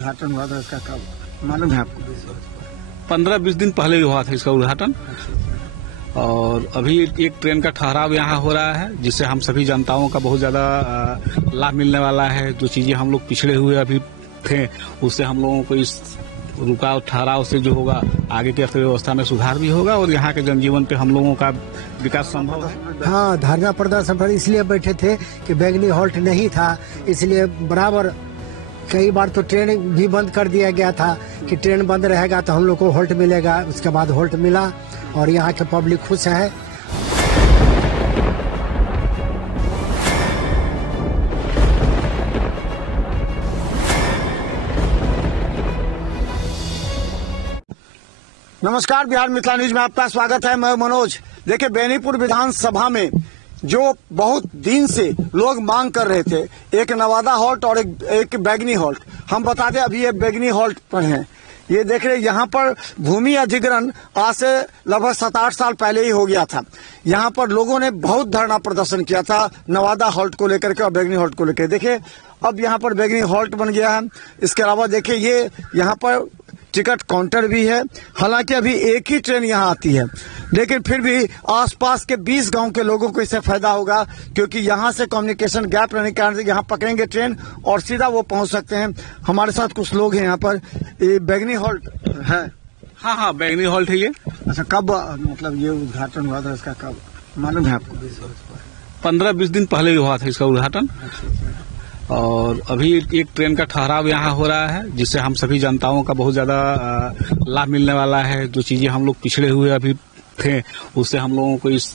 उद्घाटन हुआ था इसका, कब मालूम है आपको? 15-20 दिन पहले ही हुआ था इसका उद्घाटन। और अभी एक ट्रेन का ठहराव यहाँ हो रहा है, जिससे हम सभी जनताओं का बहुत ज्यादा लाभ मिलने वाला है। जो चीजें हम लोग पिछड़े हुए अभी थे, उससे हम लोगों को इस रुकाव ठहराव से जो होगा आगे की अर्थव्यवस्था में सुधार भी होगा और यहाँ के जनजीवन पे हम लोगों का विकास संभव है। हाँ, धरना प्रदर्शन पर इसलिए बैठे थे कि बैंगनी हॉल्ट नहीं था, इसलिए बराबर कई बार तो ट्रेन भी बंद कर दिया गया था कि ट्रेन बंद रहेगा तो हम लोग को हॉल्ट मिलेगा। उसके बाद हॉल्ट मिला और यहाँ के पब्लिक खुश है। नमस्कार, बिहार मिथिला न्यूज में आपका स्वागत है। मैं मनोज। देखिए, बेनीपुर विधानसभा में जो बहुत दिन से लोग मांग कर रहे थे, एक नवादा हॉल्ट और एक बैंगनी हॉल्ट। हम बता दें अभी ये बैंगनी हॉल्ट पर हैं। ये देख रहे, यहाँ पर भूमि अधिग्रहण आज से लगभग 7-8 साल पहले ही हो गया था। यहाँ पर लोगों ने बहुत धरना प्रदर्शन किया था नवादा हॉल्ट को लेकर के और बैंगनी हॉल्ट को लेकर। देखिए, अब यहाँ पर बैंगनी हॉल्ट बन गया है। इसके अलावा देखिए, ये यहाँ पर टिकट काउंटर भी है। हालांकि अभी एक ही ट्रेन यहाँ आती है, लेकिन फिर भी आसपास के 20 गांव के लोगों को इससे फायदा होगा, क्योंकि यहाँ से कम्युनिकेशन गैप रहने के कारण से यहाँ पकड़ेंगे ट्रेन और सीधा वो पहुंच सकते हैं। हमारे साथ कुछ लोग हैं यहाँ पर। ये बैंगनी हॉल्ट है? हाँ, बैंगनी हॉल्ट है ये। अच्छा, कब मतलब ये उद्घाटन हुआ था इसका, कब मालूम है आपको? 15-20 दिन पहले ही हुआ था इसका उद्घाटन। और अभी एक ट्रेन का ठहराव यहाँ हो रहा है, जिससे हम सभी जनताओं का बहुत ज्यादा लाभ मिलने वाला है। जो चीजें हम लोग पिछड़े हुए अभी थे, उससे हम लोगों को इस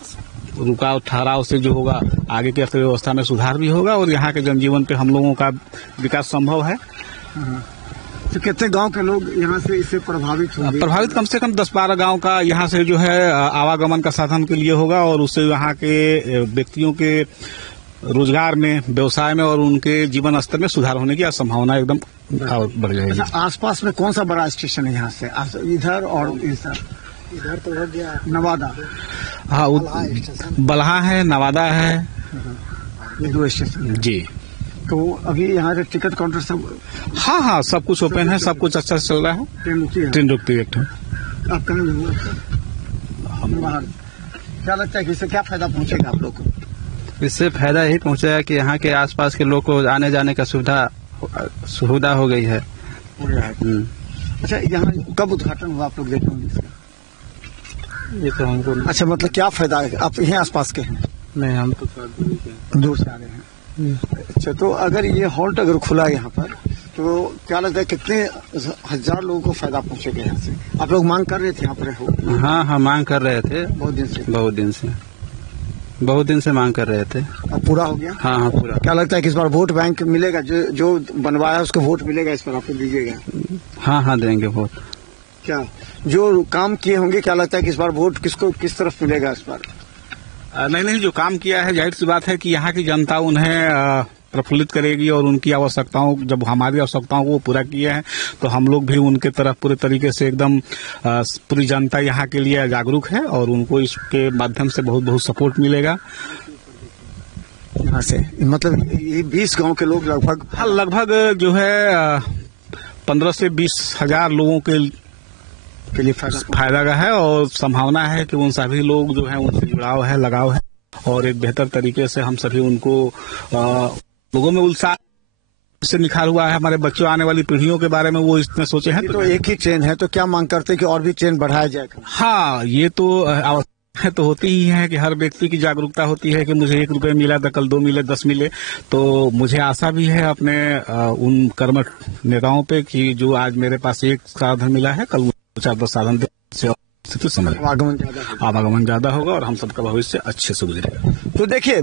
रुकाव ठहराव से जो होगा आगे की अर्थव्यवस्था में सुधार भी होगा और यहाँ के जनजीवन पे हम लोगों का विकास संभव है। तो कितने गांव के लोग यहाँ से इससे प्रभावित होंगे? प्रभावित कम से कम 10-12 गांव का यहाँ से जो है आवागमन का साधन के लिए होगा और उससे यहाँ के व्यक्तियों के रोजगार में, व्यवसाय में और उनके जीवन स्तर में सुधार होने की संभावना एकदम बढ़ जाएगी। अच्छा, आसपास में कौन सा बड़ा स्टेशन है यहाँ से? इधर और इधर तो हो गया नवादा। हाँ, बलहा है, नवादा है, ये 2 स्टेशन जी। तो अभी यहाँ से टिकट काउंटर सब? हाँ, सब कुछ ओपन है, सब कुछ अच्छा से चल रहा है। ट्रेन रुकती है। आप क्या लगता है कि इससे क्या फायदा पहुँचेगा आप लोग को? इससे फायदा यही पहुंचेगा कि यहाँ के आसपास के लोग को आने जाने का सुविधा हो गई है। अच्छा, यहाँ कब उद्घाटन हुआ आप लोग देख रहे हैं? ये तो हमको अच्छा, मतलब क्या फायदा है? आप यहीं आसपास के हैं? नहीं, हम तो दूर से आ रहे हैं। अच्छा, तो अगर ये हॉल्ट अगर खुला यहाँ पर, तो क्या लगता है कितने हजार लोगों को फायदा पहुंचेगा यहाँ से? आप लोग मांग कर रहे थे यहाँ पर हो? हाँ, मांग कर रहे थे बहुत दिन से मांग कर रहे थे। अब पूरा हो गया? हाँ, पूरा। क्या लगता है कि इस बार वोट बैंक मिलेगा? जो बनवाया है उसको वोट मिलेगा इस बार? आपको दीजिएगा? हाँ, देंगे वोट। क्या जो काम किए होंगे, क्या लगता है कि इस बार वोट किस तरफ मिलेगा इस बार? नहीं, जो काम किया है जाहिर सी बात है कि यहाँ की जनता उन्हें प्रफुल्लित करेगी और उनकी आवश्यकताओं, जब हमारी आवश्यकताओं को वो पूरा किए हैं तो हम लोग भी उनके तरफ पूरे तरीके से एकदम पूरी जनता यहाँ के लिए जागरूक है और उनको इसके माध्यम से बहुत सपोर्ट मिलेगा। यहाँ से मतलब ये 20 गांव के लोग लगभग जो है 15 से 20 हजार लोगों के लिए फायदा का है और संभावना है कि उन सभी लोग जो है उनसे जुड़ाव है, लगाव है और एक बेहतर तरीके से हम सभी उनको लोगों में उत्साह से निखार हुआ है। हमारे बच्चों, आने वाली पीढ़ियों के बारे में वो इसमें सोचे हैं। तो एक ही ट्रेन है, तो क्या मांग करते हैं कि और भी ट्रेन बढ़ाया जाएगा? हाँ, ये तो तो होती ही है कि हर व्यक्ति की जागरूकता होती है कि मुझे 1 रुपये मिला था, कल 2 मिले, 10 मिले। तो मुझे आशा भी है अपने उन कर्मठ नेताओं पे कि जो आज मेरे पास एक साधन मिला है, कल 4-10 साधन से आवागमन ज्यादा होगा और हम सबका भविष्य अच्छे से गुजरेगा। तो देखिए,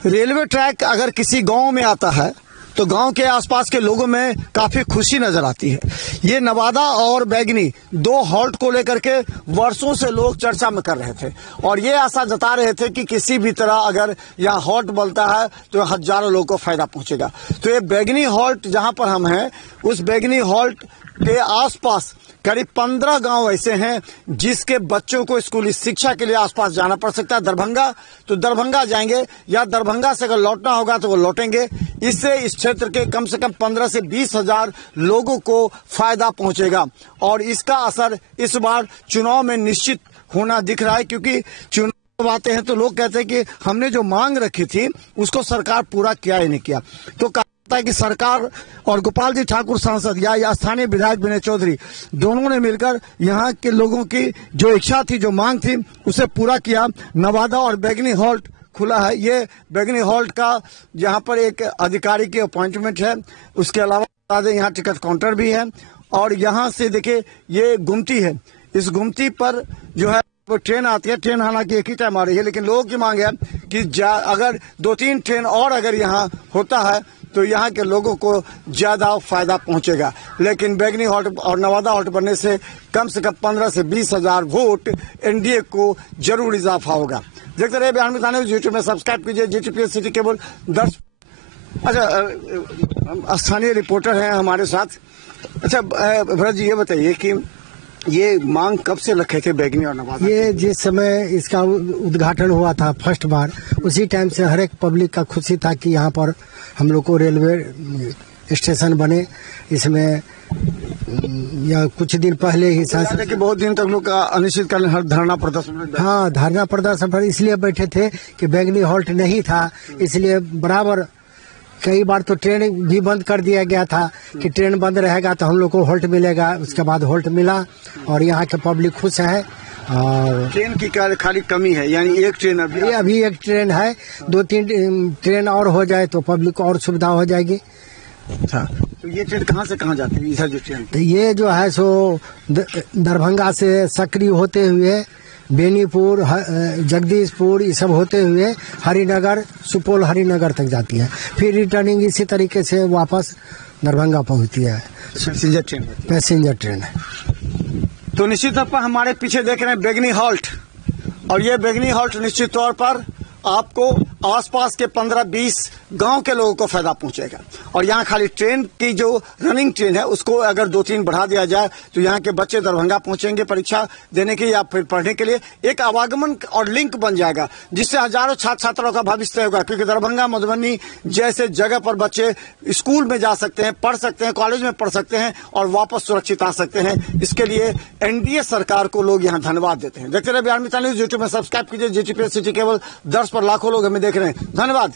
रेलवे ट्रैक अगर किसी गांव में आता है तो गांव के आसपास के लोगों में काफी खुशी नजर आती है। ये नवादा और बैंगनी 2 हॉल्ट को लेकर के वर्षों से लोग चर्चा में कर रहे थे और ये आशा जता रहे थे कि किसी भी तरह अगर यहाँ हॉल्ट बनता है तो हजारों लोगों को फायदा पहुंचेगा। तो ये बैंगनी हॉल्ट जहां पर हम हैं, उस बैंगनी हॉल्ट के आसपास करीब 15 गांव ऐसे हैं जिसके बच्चों को स्कूली शिक्षा के लिए आसपास जाना पड़ सकता है। दरभंगा तो दरभंगा जाएंगे या दरभंगा से अगर लौटना होगा तो वो लौटेंगे। इससे इस क्षेत्र के कम से कम 15 से 20 हजार लोगों को फायदा पहुंचेगा और इसका असर इस बार चुनाव में निश्चित होना दिख रहा है, क्योंकि चुनाव आते हैं तो लोग कहते हैं कि हमने जो मांग रखी थी उसको सरकार पूरा किया ही नहीं किया। तो है कि सरकार और गोपाल जी ठाकुर सांसद या स्थानीय विधायक विनय चौधरी दोनों ने मिलकर यहाँ के लोगों की जो इच्छा थी, जो मांग थी, उसे पूरा किया। नवादा और बैगनी हॉल्ट खुला है। ये बैगनी हॉल्ट का यहाँ पर एक अधिकारी की अपॉइंटमेंट है। उसके अलावा यहाँ टिकट काउंटर भी है और यहाँ से देखिए ये गुमती है। इस गुमती पर जो है वो ट्रेन आती है। ट्रेन हालांकि एक ही टाइम आ रही है, लेकिन लोगों की मांग है कि अगर 2-3 ट्रेन और अगर यहाँ होता है तो यहाँ के लोगों को ज्यादा फायदा पहुंचेगा। लेकिन बैगनी हॉल्ट और नवादा हॉल्ट बनने से कम 15 से 20 हजार वोट एनडीए को जरूर इजाफा होगा। देखते रहिए बिहार में ताने यूट्यूब में सब्सक्राइब कीजिए GTPS सिटी केबल 10। अच्छा, स्थानीय रिपोर्टर हैं हमारे साथ। अच्छा भरत जी, ये बताइए कि ये मांग कब से रखे थे बैगनी और नवादा? ये जिस समय इसका उद्घाटन हुआ था फर्स्ट बार, उसी टाइम से हर एक पब्लिक का खुशी था कि यहाँ पर हम लोग को रेलवे स्टेशन बने। इसमें या कुछ दिन पहले ही कि बहुत दिन तक लोग अनिश्चितकालीन धरना प्रदर्शन, हाँ, धरना प्रदर्शन पर इसलिए बैठे थे कि बैगनी हॉल्ट नहीं था, इसलिए बराबर कई बार तो ट्रेन भी बंद कर दिया गया था कि ट्रेन बंद रहेगा तो हम लोग को हॉल्ट मिलेगा। उसके बाद हॉल्ट मिला और यहाँ के पब्लिक खुश है। और ट्रेन की खाली कमी है, यानी एक ट्रेन अभी एक ट्रेन है, 2-3 ट्रेन और हो जाए तो पब्लिक को और सुविधा हो जाएगी। अच्छा, तो ये ट्रेन कहाँ से कहाँ जाती है इधर जो ट्रेन? तो ये जो है सो दरभंगा से सक्रिय होते हुए बेनीपुर, जगदीशपुर, ये सब होते हुए हरिनगर, सुपौल हरिनगर तक जाती है। फिर रिटर्निंग इसी तरीके से वापस दरभंगा पहुंचती है। पैसेंजर ट्रेन है। तो निश्चित तौर पर हमारे पीछे देख रहे हैं बैगनी हॉल्ट, और ये बैगनी हॉल्ट निश्चित तौर पर आपको आसपास के 15-20 गांव के लोगों को फायदा पहुंचेगा। और यहाँ खाली ट्रेन की जो रनिंग ट्रेन है उसको अगर 2-3 बढ़ा दिया जाए तो यहाँ के बच्चे दरभंगा पहुंचेंगे परीक्षा देने के लिए या फिर पढ़ने के लिए। एक आवागमन और लिंक बन जाएगा जिससे हजारों छात्र छात्राओं का भविष्य होगा, क्योंकि दरभंगा, मधुबनी जैसे जगह पर बच्चे स्कूल में जा सकते हैं, पढ़ सकते हैं, कॉलेज में पढ़ सकते हैं और वापस सुरक्षित आ सकते हैं। इसके लिए एनडीए सरकार को लोग यहाँ धन्यवाद देते हैं। देखते रहे बिहार मित्र न्यूज, यूट्यूब में सब्सक्राइब कीजिए। GTPS सिटी केबल 10 पर लाखों लोग हमें देख रहे हैं। धन्यवाद।